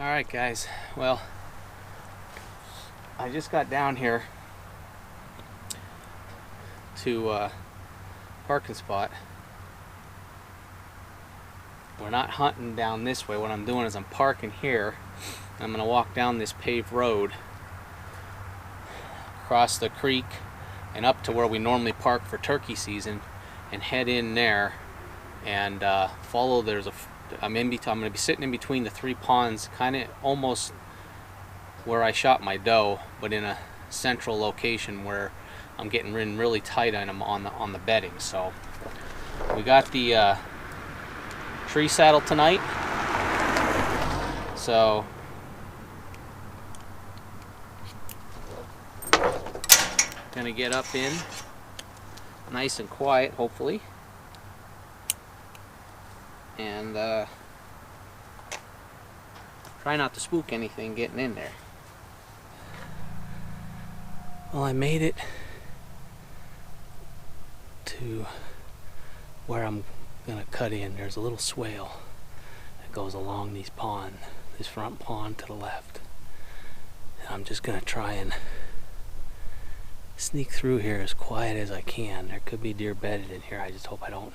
Alright guys, well, I just got down here to parking spot. We're not hunting down this way. What I'm doing is I'm parking here. I'm going to walk down this paved road across the creek and up to where we normally park for turkey season and head in there and follow. I'm going to be sitting in between the three ponds, kind of almost where I shot my doe, but in a central location where I'm getting in really tight on them on the bedding. So we got the tree saddle tonight. So gonna get up in nice and quiet, hopefully, and try not to spook anything getting in there. Well, I made it to where I'm gonna cut in. There's a little swale that goes along this front pond to the left. And I'm just gonna try and sneak through here as quiet as I can. There could be deer bedded in here. I just hope I don't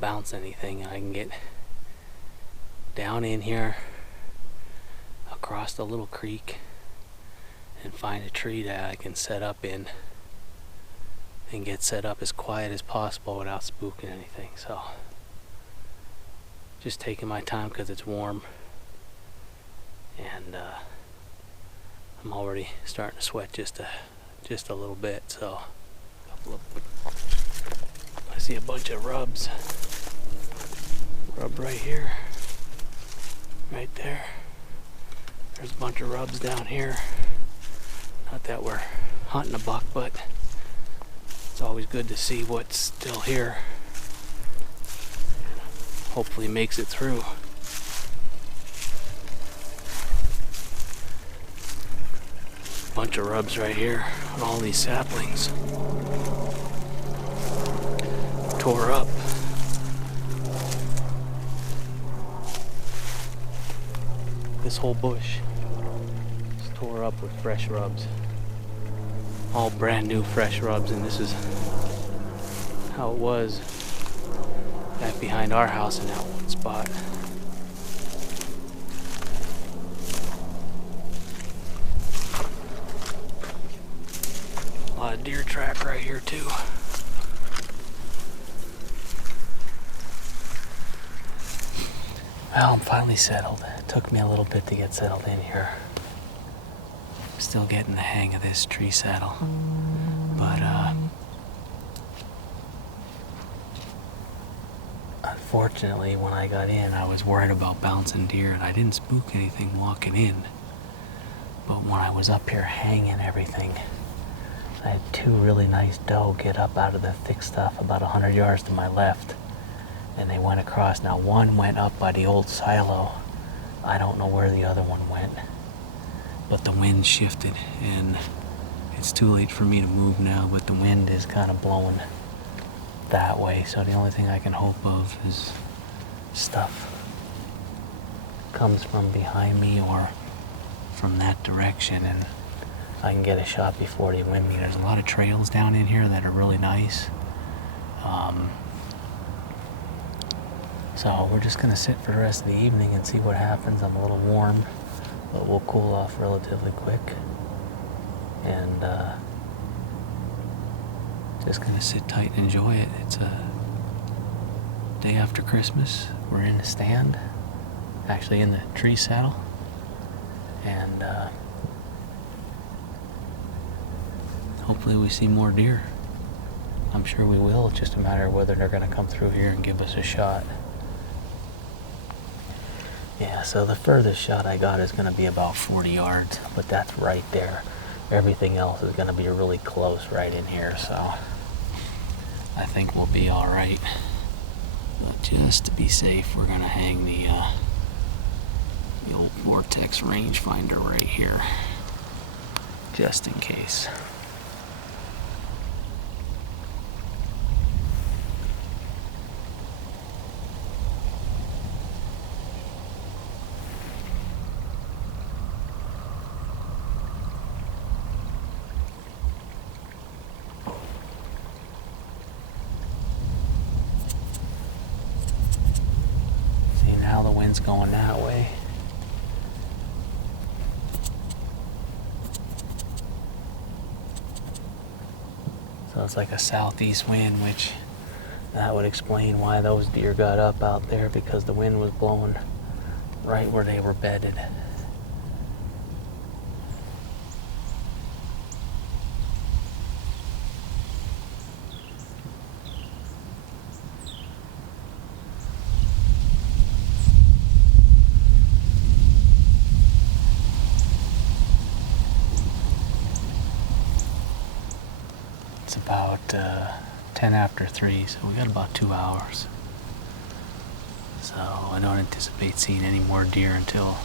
bounce anything, and I can get down in here across the little creek and find a tree that I can set up in and get set up as quiet as possible without spooking anything. So just taking my time because it's warm, and I'm already starting to sweat just a little bit. So I see a bunch of rubs. Rub right here, right there. There's a bunch of rubs down here. Not that we're hunting a buck, but it's always good to see what's still here. Hopefully makes it through. Bunch of rubs right here on all these saplings. Tore up. This whole bush is tore up with fresh rubs. All brand new fresh rubs, and this is how it was back behind our house in that one spot. A lot of deer track right here too. Well, I'm finally settled. It took me a little bit to get settled in here. Still getting the hang of this tree saddle, but unfortunately when I got in I was worried about bouncing deer, and I didn't spook anything walking in, but when I was up here hanging everything, I had two really nice doe get up out of the thick stuff about 100 yards to my left, and they went across. Now one went up by the old silo. I don't know where the other one went, but the wind shifted and it's too late for me to move now, but the wind is kind of blowing that way, so the only thing I can hope of is stuff comes from behind me or from that direction and I can get a shot before they wind me. There's a lot of trails down in here that are really nice. So we're just gonna sit for the rest of the evening and see what happens. I'm a little warm, but we'll cool off relatively quick. And just gonna sit tight and enjoy it. It's a day after Christmas. We're in the stand, actually in the tree saddle. And hopefully we see more deer. I'm sure we will. It's just a matter of whether they're gonna come through here and give us a shot. Yeah, so the furthest shot I got is gonna be about 40 yards, but that's right there. Everything else is gonna be really close right in here, so I think we'll be all right. But just to be safe, we're gonna hang the old Vortex rangefinder right here, just in case. wind's going that way. So it's like a southeast wind, which that would explain why those deer got up out there, because the wind was blowing right where they were bedded. It's about 10 after 3, so we got about 2 hours. So I don't anticipate seeing any more deer until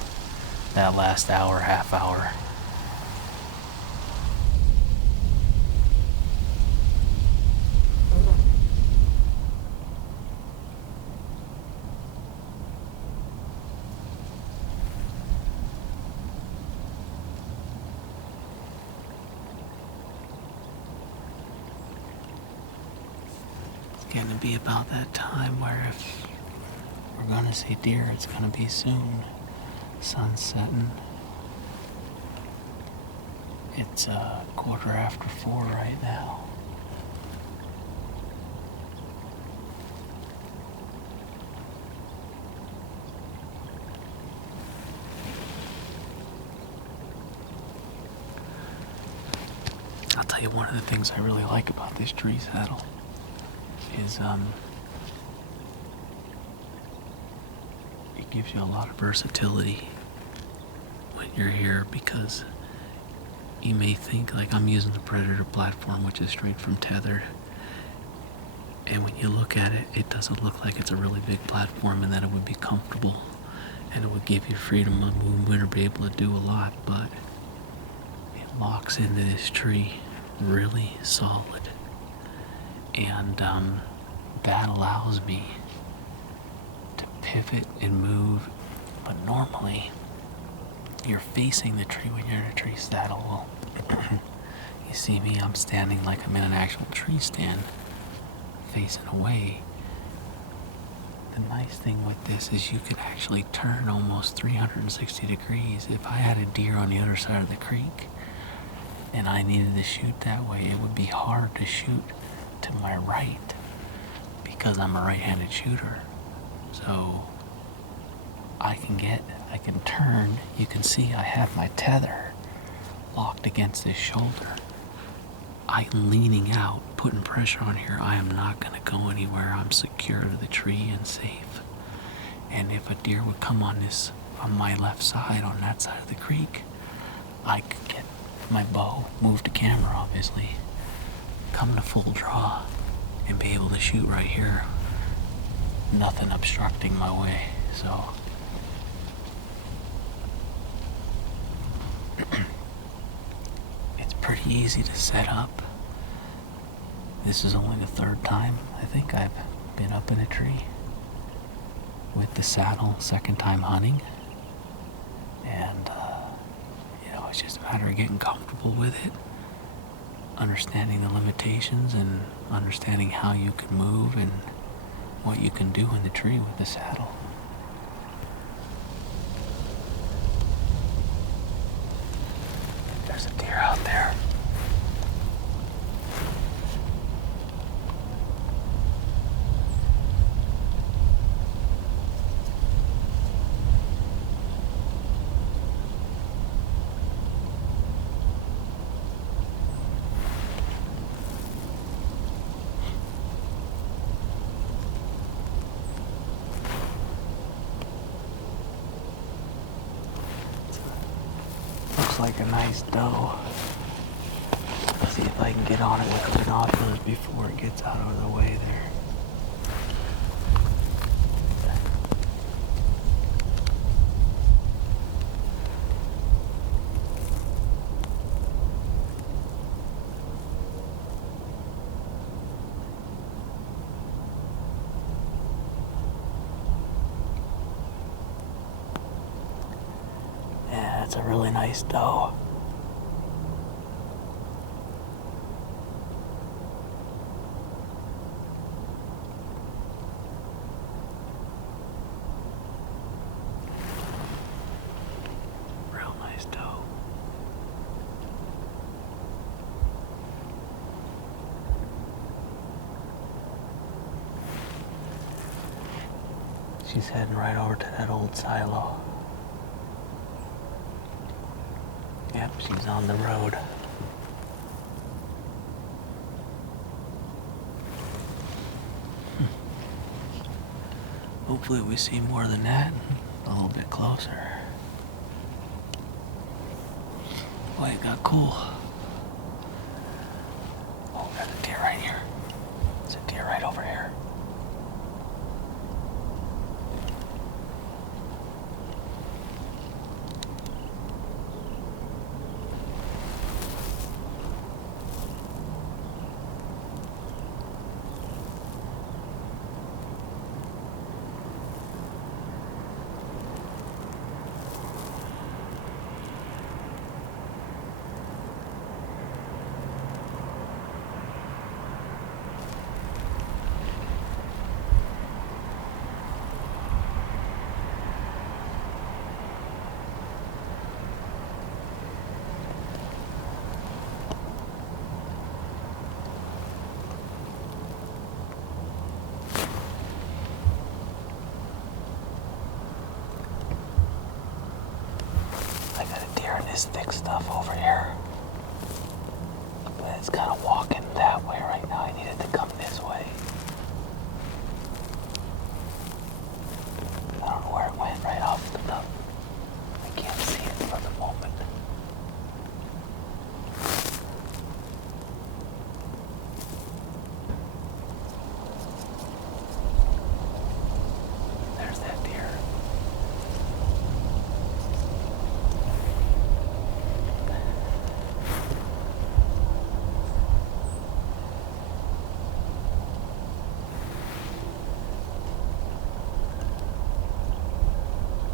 that last hour, half hour. Going to be about that time where if we're going to see deer, it's going to be soon. Sun's setting. It's 4:15 right now. I'll tell you, one of the things I really like about this tree saddle is it gives you a lot of versatility when you're here, because you may think, like, I'm using the Predator platform, which is straight from Tethered, and when you look at it, it doesn't look like it's a really big platform and that it would be comfortable and it would give you freedom of movement or be able to do a lot, but it locks into this tree really solid. And that allows me to pivot and move. But normally, you're facing the tree when you're in a tree saddle. Well, you see me, I'm standing like I'm in an actual tree stand, facing away. The nice thing with this is you can actually turn almost 360 degrees. If I had a deer on the other side of the creek and I needed to shoot that way, it would be hard to shoot to my right because I'm a right-handed shooter. So I can turn. You can see I have my tether locked against his shoulder. I'm leaning out, putting pressure on here. I am not going to go anywhere. I'm secure to the tree and safe. And if a deer would come on my left side, on that side of the creek, I could get my bow, move the camera obviously, come to full draw, and be able to shoot right here. Nothing obstructing my way. So it's pretty easy to set up. This is only the third time I think I've been up in a tree with the saddle, second time hunting. And it's just a matter of getting comfortable with it, understanding the limitations and understanding how you can move and what you can do in the tree with the saddle. There's a deer out there. Like a nice doe. Let's see if I can get on it with the binoculars before it gets out of the way there. It's a really nice doe. she's heading right over to that old silo. Yep, she's on the road. Hopefully we see more than that, a little bit closer. Boy, it got cool. Oh, there's a deer right here. There's a deer right over here. This thick stuff over here, but it's kind of walking that way right now. I need it to come this way. I don't know where it went right off the top. I can't see it for the moment. There's that deer.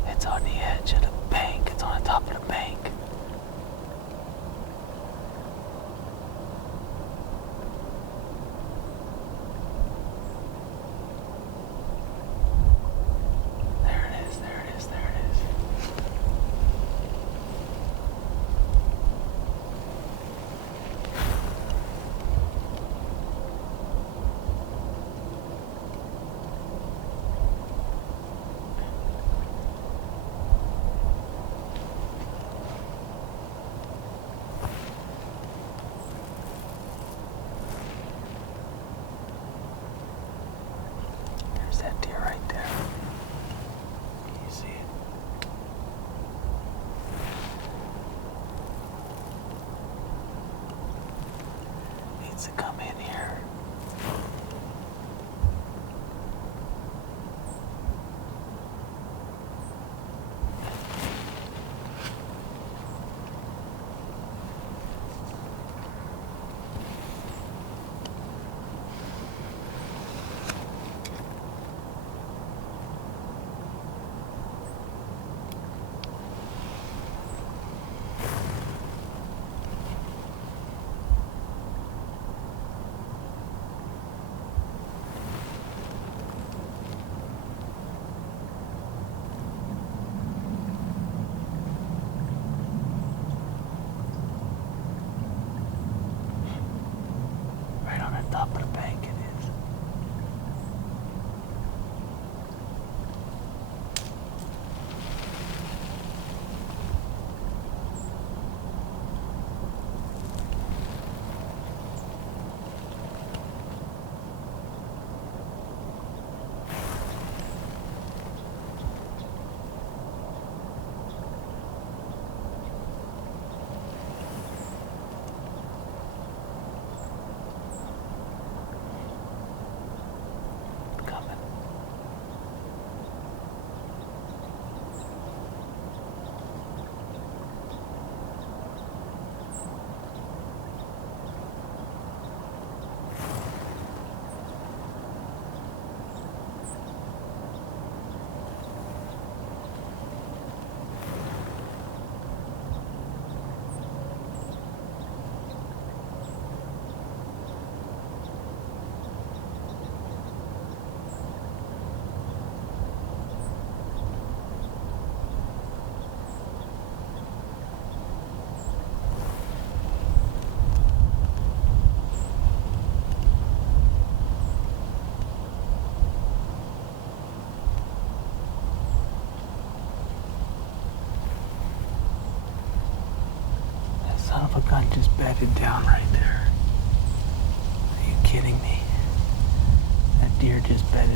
It's on the edge of the bank. It's on the top of the bank. There it is, there it is, there it is. That deer right there. Can you see it? Needs to come in here.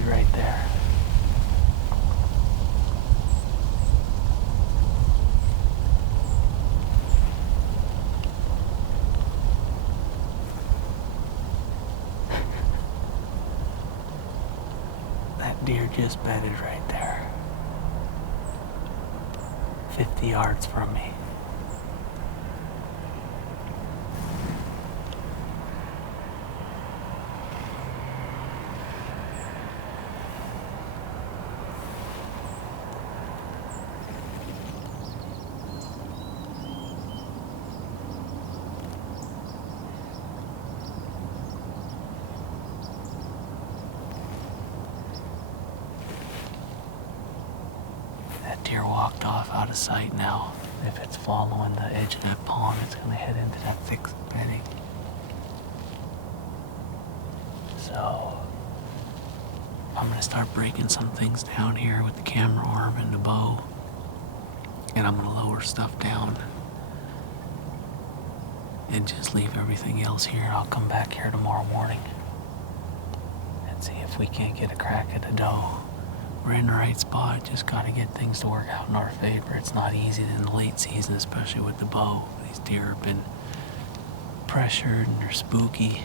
right there. That deer just bedded right there. 50 yards from me. That deer walked off out of sight now. If it's following the edge of that pond, it's going to head into that thick bedding. So, I'm going to start breaking some things down here with the camera arm and the bow. And I'm going to lower stuff down. And just leave everything else here. I'll come back here tomorrow morning and see if we can't get a crack at the doe. We're in the right spot, just gotta get things to work out in our favor. It's not easy in the late season, especially with the bow. These deer have been pressured and they're spooky.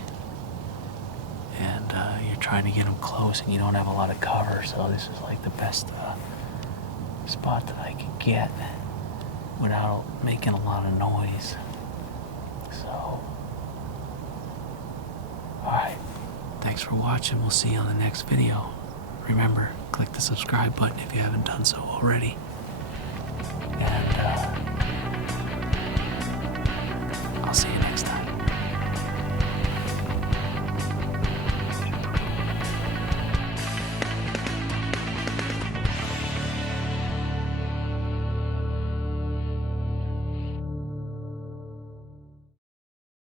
And you're trying to get them close and you don't have a lot of cover, so this is like the best spot that I can get without making a lot of noise. So, alright, thanks for watching. We'll see you on the next video. Remember, click the subscribe button if you haven't done so already. And